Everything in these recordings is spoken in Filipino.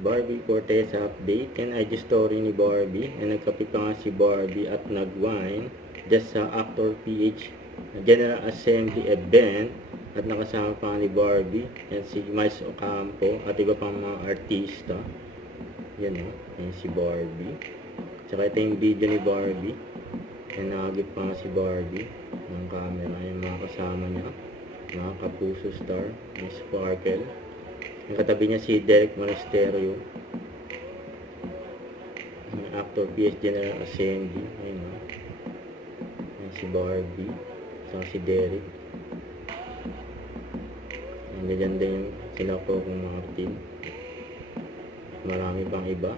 Barbie Cortez update. Yan IG story ni Barbie. And nagkapit pa nga si Barbie at nag-wine just sa Actor PH General Assembly event. At nakasama pa ni Barbie. Yan si Miles Ocampo at iba pang mga artista. Yan o. Yan si Barbie. Tsaka ito yung video ni Barbie. Yan nakagip pa nga si Barbie ng camera. Yung mga kasama niya. Mga kapuso star. Yung Sparkle. Yung katabi niya si Derek Monasterio. Yung Actor PS General Assembly. Ayun o. Yan si Barbie. Saka si Derek. Yan ganyan din yung sila po kung Martin. Marami pang iba.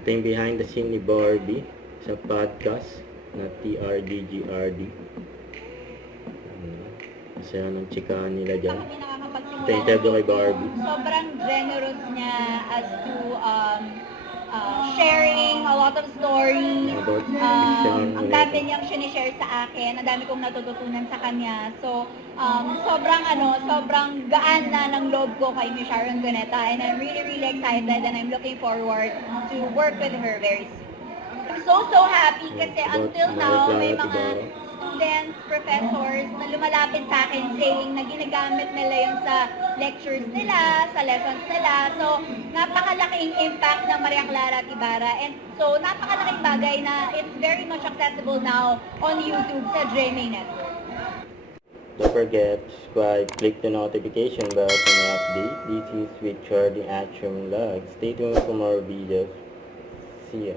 Ito yung behind the scene ni Barbie sa podcast na TRDGRD. Masaya ng chikahan nila dyan. Ito yung interview kay Barbie. Sobrang generous niya as to sharing a lot of stories. Ang dami niyang sinishare sa akin. Ang dami kong natututunan sa kanya. So, sobrang gaan na ng loob ko kay Miss Sharon Cuneta. And I'm really, really excited and I'm looking forward to work with her very soon. I'm so happy kasi until now, may mga students, professors na lumalapit sa akin saying na ginagamit nila yun sa lectures nila, sa lessons nila. So, napakalaking impact ng Maria Clara Ibarra. And so, napakalaking bagay na it's very much accessible now on YouTube sa GMA Network. Don't forget to subscribe, click the notification bell for more update. This is with Charlie Action Vlog. Stay tuned for more videos. See ya.